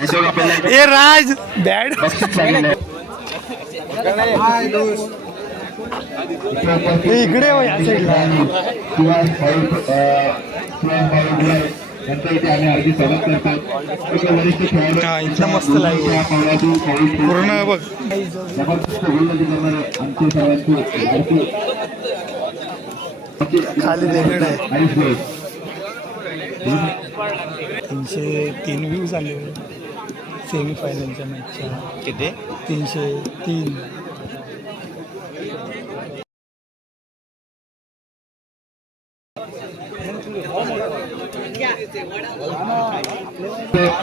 ए राज bad इकडे हो या हा, मस्त. या पूर्ण बघ. खाली दगड आहे. तीनशे तीन व्ह्यूज आले. सेमी फायनलच्या मॅचच्या किती तीनशे तीन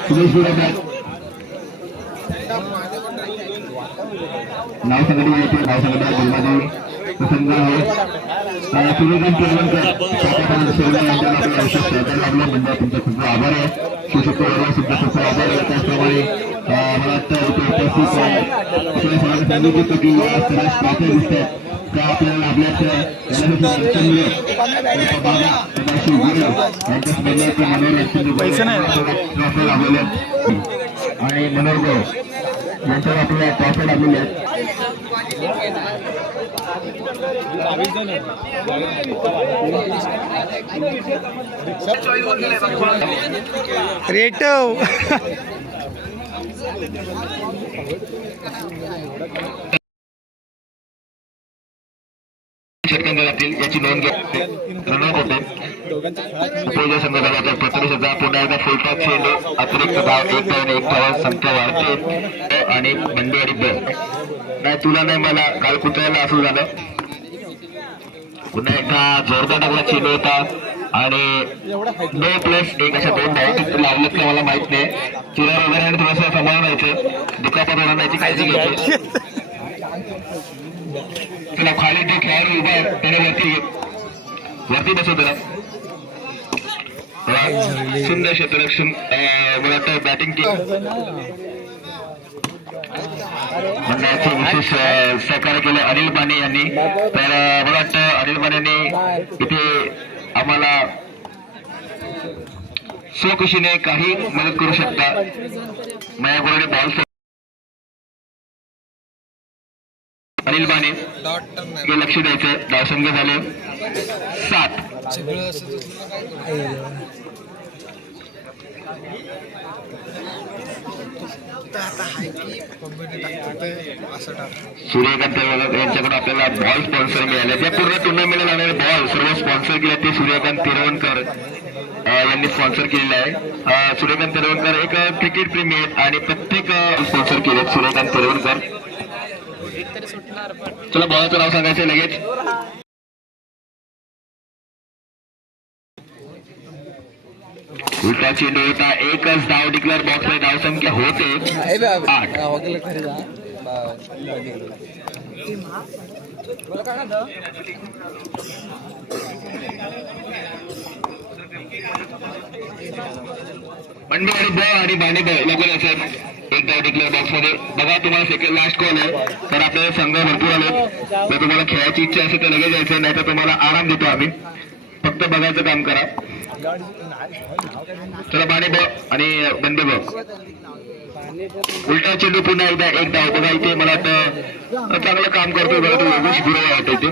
सुरेश विरोधात नाव संघटना येते नाव संघटना खूप आभार आहे सुद्धा खूप आभार आहे त्याचप्रमाणे मला उपस्थित सांगितलं होतं की दिसत आपल्याला आपल्याच आहेत आणि मनोरगाव यांच्यावर आपल्याला ट्रॉफी लागलेली आहेत रेटव याची नोंद होते पुन्हा एकदा फुलटात चेंडू अतिरिक्त धाव एक धाव आणि एक धाव संख्या वाढते आणि बंडू ब नाही तुला नाही मला काल कुत्र्याला असं झालं. पुन्हा एकदा जोरदार टाकला चेंडू होता. आणि नो प्लस एक अशा दोन धाव लावलं की मला माहीत नाही. चिरा वगैरे आणि थोडंसं सांभाळून राहायचं. दुखापत होणार नाही काळजी घ्यायची. तुला खाली जो खेळाडू उभा आहे त्याने वरती वरती बसव त्याला वा, सुंदर क्षेत्ररक्षण मला वाटतं बॅटिंग टीम मंडळाचं विशेष सहकार्य केलं अनिल माने यांनी. तर मला वाटतं अनिल मानेने इथे आम्हाला स्वखुशीने काही मदत करू शकता. माझ्याकडे बॉल अनिल माने हे लक्ष द्यायचं. धावसंख्या झाले. सात. सूर्यकांत तेलवडकर यांच्याकडून आपल्याला बॉल स्पॉन्सर मिळाले. जे पूर्ण टुर्नामेंटला लागणारे बॉल सर्व स्पॉन्सर केले ते सूर्यकांत तिरवणकर यांनी स्पॉन्सर केलेले आहे. सूर्यकांत तिरवणकर एक क्रिकेट प्रेमी आहेत आणि प्रत्येक स्पॉन्सर केले सूर्यकांत तिरवणकर. चला बॉलाचं नाव सांगायचं लगेच. उलटा चेंडू होता एकच धाव डिक्लेअर बॉक्समध्ये धाव संख्या होते. आठ. बंडू आणि ब आणि बाणे ब लवकर असेल एक धाव डिक्लेअर बॉक्समध्ये. बघा तुम्हाला सेकंड लास्ट कॉल आहे. तर आपल्याला संघ भरपूर आले. जर तुम्हाला खेळायची इच्छा असेल तर लगेच यायचं नाही तर तुम्हाला आराम देतो आम्ही. फक्त बघायचं काम करा. चला बाणे बघ आणि बंदे बघ. उलटा चेंडू पुन्हा एकदा एकदा होतो इथे मला वाटतं चांगलं काम करतोय बघा तो योगेश गुरव इथे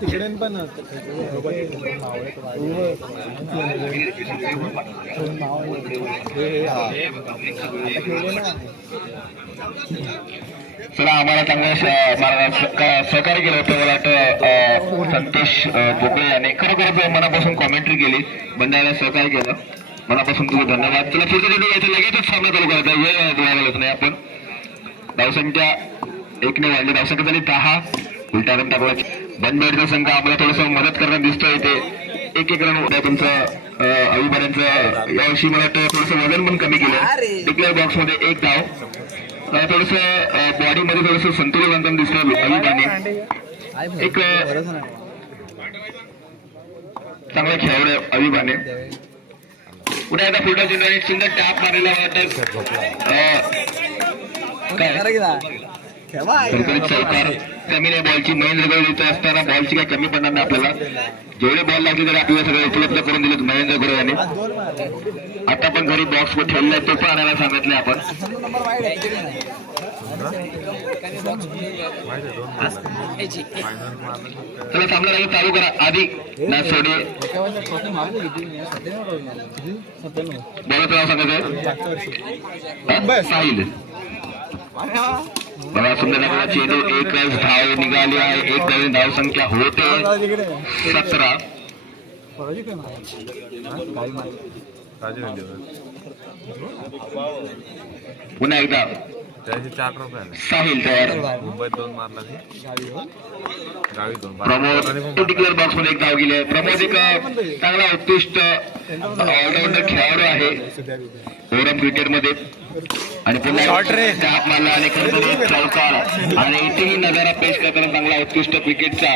तिकडे पण चला आम्हाला चांगलं सहकार्य केलं होतं. मला वाटतं संतोष अं, भोकळे यांनी मनापासून कॉमेंट्री केली. बंडायला सहकार्य केलं. मनापासून तुझं धन्यवाद. चला पुढचं चेंडू घ्यायचं लगेचच सामना चालू करायचा. वेळ द्यायला नाही आपण. धावसंख्या एकने वाढली. धावसंख्या झाली दहा उलटा रन टाकला बंडचा संघ आम्हाला थोडस मदत करणं दिसतोय इथे. एक एक रन होत्या तुमचं अभिमान्यांचं यावर्षी मला वाटतं थोडस वजन पण कमी केलं. डिक्लेअर बॉक्समध्ये एक धाव. थोडस बॉडी मध्ये थोडस संतुलन बांधताना दिसतं अभिमाने. एक चांगला खेळाडू आहे अभिमाने. पुन्हा एकदा फुलटा चेंडू आणि सुंदर टॅप मारलेला वाटत चौकार कमी नाही? बॉलची महेंद्र गौड इथं असताना बॉलची काही कमी पडणार नाही आपल्याला. जेवढे बॉल लागले तरी आपल्याला सगळे उपलब्ध करून दिलेत महेंद्र गौड यांनी आता पण घरी बॉक्स आहे तो पण आणायला सांगितले आपण. चला सामना लगेच चालू करा आधी ना सोडे बोला तुला सांगायचं साहिल बघा सुंदर आपला चेंडू एकच धाव निघाली आहे एक नवीन धाव संख्या होते सतरा पुन्हा एकदा. त्याचे चार रुपये मुंबईत दोन मारला ते. गावी दोन. प्रमोद टिकलर बॉक्समध्ये एक धाव गेली आहे. प्रमोद एक चांगला उत्कृष्ट ऑलराऊंडर खेळाडू आहे. ओरम क्रिकेटमध्ये. आणि पुन्हा टॅप मारला आणि खरंतर चौकार. आणि इथेही नजारा पेश करताना चांगला उत्कृष्ट क्रिकेटचा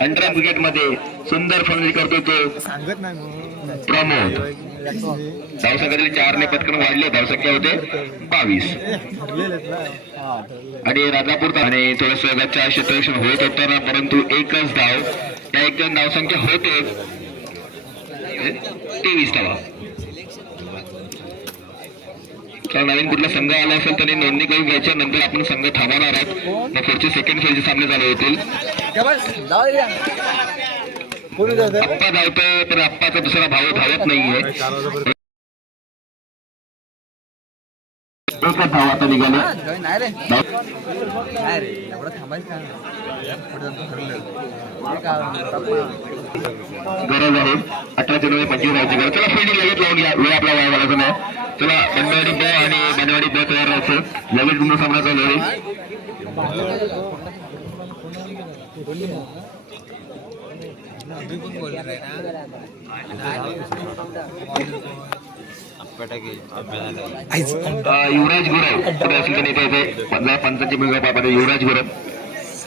अंडर क्रिकेटमध्ये सुंदर फलंदाजी करतो तो सांगत नाही मग. प्रमोद. धावसंख्यातील चारने पटकन वाढले धावसंख्या होते बावीस. आणि राजापूर आणि थोडस गच्चा क्षेत्ररक्षण होत होताना परंतु एकच धाव त्या एक धावसंख्या होते. तेवीस धावा. नवीन कुठला संघ आला असेल तरी नोंदणी करून घ्यायच्या नंतर आपण संघ थांबवणार आहोत. मग पुढचे सेकंड फेजचे सामने चालू होतील. धावतोय पण आप्पाचा दुसरा भाऊ धावत नाहीये चार वाजेपर्यंत एकच धाव आता निघाले धाव- गरज आहे. अठरा जानेवारी पंचवीस राहायची गरज चला फिल्डिंग लगेच लावून घ्या वेळ आपला वाया घालायचा नाही. चला बनवाडी ब आणि बनवाडी ब तयार राहायचं लगेच गुन्हा सामना चालू आहे. युवराज गुरव कुठे असेल नेते येते पंधरा पंचांची भूमिका पार पाडायची. युवराज गुरव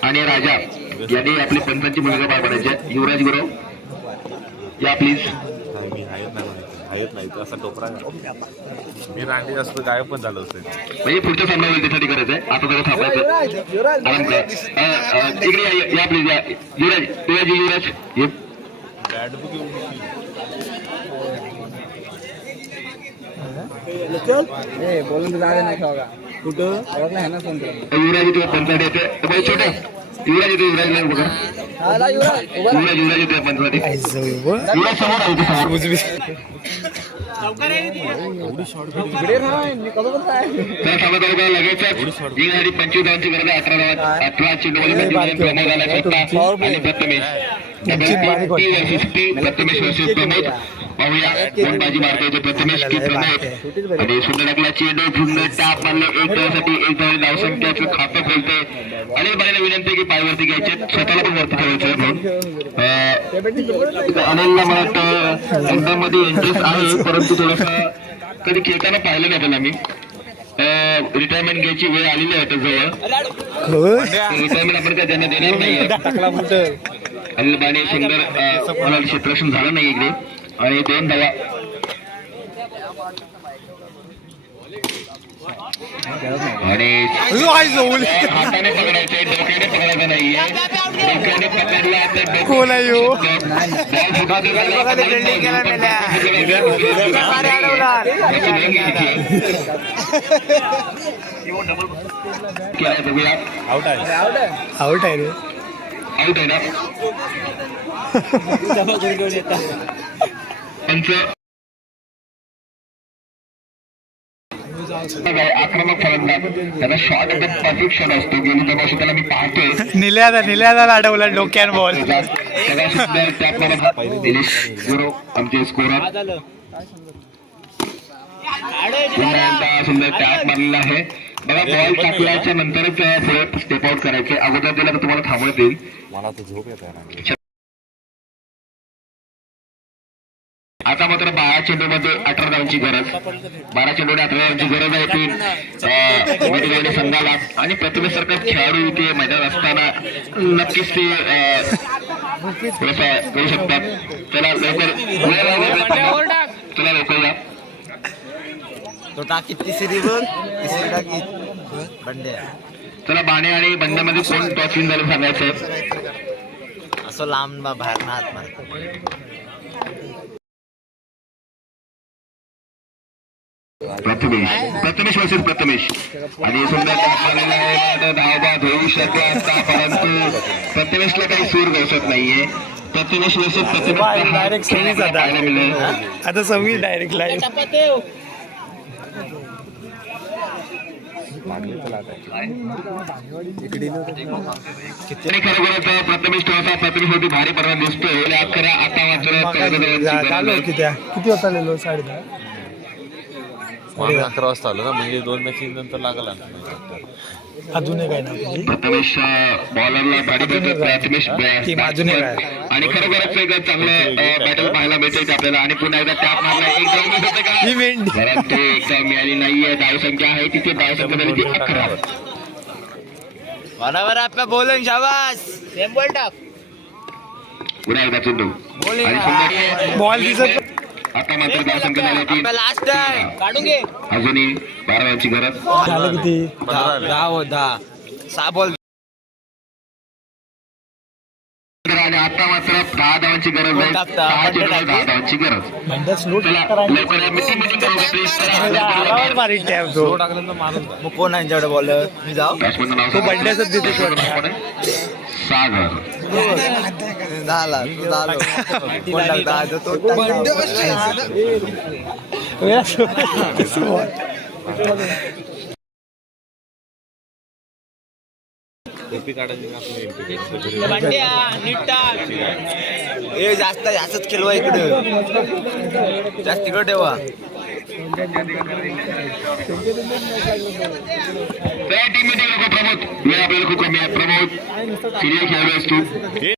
आणि राजा यांनी आपली पंचांची भूमिका पार पाडायची युवराज गुरव या प्लीज नाही. हायत नाही असा टोपरा मी रांडी असतो गायब पण झालो असेल म्हणजे पुढचा सामना होईल त्यासाठी करायचंय आता जरा थांबायचं आराम करा. अं, अं, इकडे या- या प्लीज या. युवराज युवराज युवराज. ये. बॅट बुक येऊन युवराज येतो पंचायत येते छोटे. युवराज येतो युवराज नाही बघा. युवराज युवराज येतो. युवराज समोर आहे इथे समोर. करा लगेचच जिंकण्यासाठी पंचवीस धावांची गरज आहे अठरा धावा अठरा चेंडूमध्ये प्रमोद आला स्वतः आणि प्रथमेश. प्रमोद. पाहूया. कोण बाजी मारतोय ते प्रथमेश की प्रमोद आणि सुंदर टाकला चेंडू टाप मारले. एक धावासाठी एक धाव धावसंख्याचं खातं खोलतोय. अनिल बाईला विनंती आहे की पायवरती घ्यायचे स्वतःला पण वरती ठेवायचं म्हणून. अं, अनिलला मला वाटतं एकदामध्ये इंटरेस्ट आहे परंतु थोडंसं कधी खेळताना पाहिलं नाही त्याला मी. रिटायरमेंट घ्यायची वेळ आलेली आहे त्याजवळ हो. रिटायरमेंट आपण काय त्यांना देणार कुठं? अनिल बाणे सुंदर मला झालं नाही इकडे. आणि दोन धावा आणि अयो, आई जाऊ. हाताने पकडायचंय डोक्याने पकडायचं नाहीये डोक्याने पकडला तर डोकं- कोण आहे ह्यो? बॉल फुटला तर त्याला- त्याची नोंद घ्यायची. केलाय बघूया आउट आहे आउट आहे रे आउट आहे ना पंच आक्रमक फलंदाज. त्याचा शॉट एकदम परफेक्ट शॉट असतो. गेली दोन वर्ष त्याला मी पाहतोय. निल्यादा निल्यादा अडवला डोक्यान बॉल त्याला आमचे एकदा सुंदर टॅप मारलेला आहे. बघा बॉल टाकल्याच्या नंतरच पुढे स्टेप आउट करायचे. अगोदर दिला तर तुम्हाला थांबवतील मला तर झोप येत आहे आता मात्र बारा चेंडू मध्ये अठरा धावांची गरज. बारा चेंडू अठरा धावांची गरज आहे ती अं, उमेदवारी संघाला. आणि प्रतिमेसारखा खेळाडू इथे मैदान असताना नक्कीच ते थोडंसं करू शकतात. चला लवकर. चला लवकर या. तो टाकीत तिसरी बघ. तिसरी टाकीत बंड्या चला बाणे आणि बंड्यामध्ये कोण टॉस विन झालं सांगायचं? असं लांब बाहेर ना आत मारतो. प्रथमेश. प्रथमेश वर्सेस प्रथमेश. आणि सुंदर होऊ शकला असता परंतु प्रथमेशला काही सूर घसत नाहीये. प्रथमेश वर्सेस प्रथमेश series आता. सव्वीस डायरेक्ट लाईव्ह प्रथमेश टॉसा प्रथमेश होती भारी पर्यंत दिसतोय. अकरा आता मात्र किती? वाजता साडे दहा आम्ही अकरा वाजता आलो ना म्हणजे दोन मॅच नंतर लागला अजून एक आहे ना आपली? प्रथमेश बॉलरला बॅटिंग करतो प्रथमेश टीम अजून एक आहे. आणि खरोखरच एक चांगलं बॅटल पाहायला मिळते आपल्याला. आणि पुन्हा एकदा टॅप मारला. एक धाव मिळत होते का? ही मेंढी परंतु एक धाव मिळाली नाहीये. धाव संख्या आहे तिथे. धाव संख्या झाली ती अकरा. बरोबर बोलून शाबास. सेम बॉल टाक पुन्हा एकदा चेंडू. आणि सुंदर. बॉल दिसत आता मात्र धाव संख्या झाली अजूनही बारा धावांची गरज. झालं किती? दहा दहा हो दहा. सहा बॉल आता मात्र दहा धावांची गरज आहे. दहा. धावांची गरज. मग कोण आहे यांच्याकडे बॉल मी जाऊ. बंड्याचंच देतो झाला तू कोण तो ए जास्त जास्तच खेळवा इकडे जास्त तिकडे ठेवा त्या टीममध्ये नको प्रमोद वेळ आपल्याला खूप कमी आहे प्रमोद सिरियल खेळलो असतो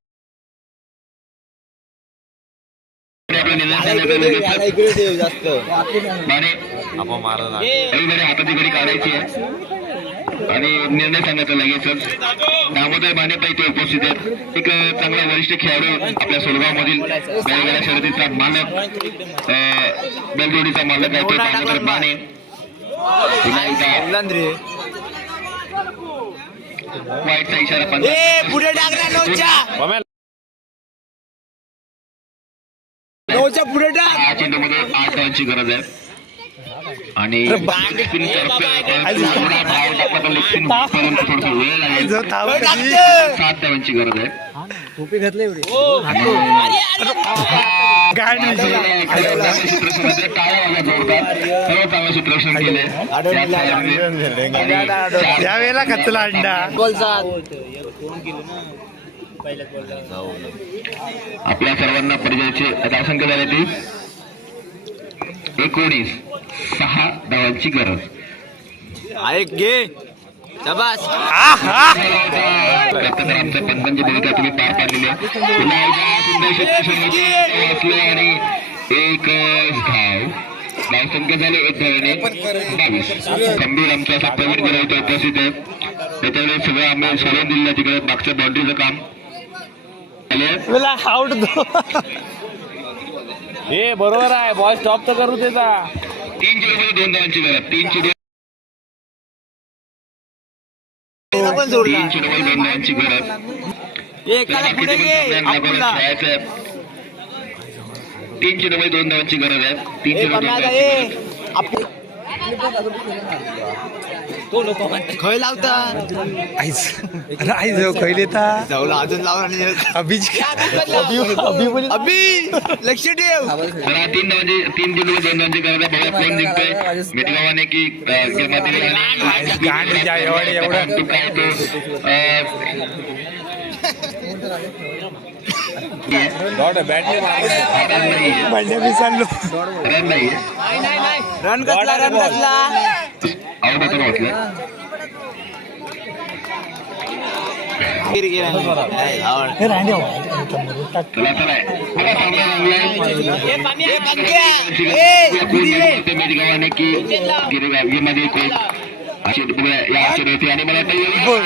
हाताची काढायची आहे? आणि निर्णय सांगायचा लगेचच दामोदर माने इथे उपस्थित आहेत. एक चांगला वरिष्ठ खेळाडू आपल्या सोलगाव मधील बैलगाडा शर्यतीचा मालक बैलजोडीचा मालक आहे तो दामोदर माने वाईटचा इशारा पण पुढे नऊच्या पुढे आठ गरज आहे? आणि spin करतोय, परंतु थोडा धाव टाकला तर leg spin पर्यंत थोडासा वेळ लागेल जो ताव कधी सात धावांची गरज आहे. गाठ विषयी. आणि सूत्रसंचालक टाळ्या वाजवत जोरदार. सर्व चांगलं सूत्रसंचालन केलंय. त्या खेळाडूने. आणि चार या वेळेला खचला अंडा? आपल्या सर्वांना परिचयाचे धावसंख्या झाली ती. एकोणीस सहा धावांची गरज. ऐक घे. शाबास. आमच्या पंचांची भूमिका तुम्ही पार पाडलेली आणि एक धाव. धावसंख्या झाली एक धावेने बावीस. गंभीर आमचा प्रवीण गेला इथे उपस्थित आहे त्याच्यामुळे सगळं आम्ही सोडून दिलेलं आहे तिकडे. मागच्या बाउंड्रीचं काम. आउट दो. हे बरोबर आहे बॉल स्टॉप तर करू त्याचा तीन चेडूमध्ये दोन धावांची गरज तीन चेडू पण सोडला तीन चेडूमध्ये दोन धावांची गरज एकाला पुढे घे अपुला तीन चेडूमध्ये दोन धावांची गरज आहे. तीन ए खय लावता आईच आई जाऊ खैले ता जाऊ अजून लावला आणि अभिजी अभि अभि बोल अभि लक्ष ठेव. तीन म्हणजे तीन दोन बघा कोण जिंकतोय मिठगावाने की एवढं एवढं तू काय तो अं, बॅटली रन नाहीये. बंड्या विसरलो रन नाहीये रन कसला रन कसला आउट होतो वाटलं गिर गेला ए, आवड. हे रांडे हो. टाक. चला चला आता सामना रंगलाय ए, पंक्या. ए, कोण जिंकतोय मिठगावाने की गिरगावमध्ये कोण अशी बघूया या शर्यती आणि मला वाटतं बोल.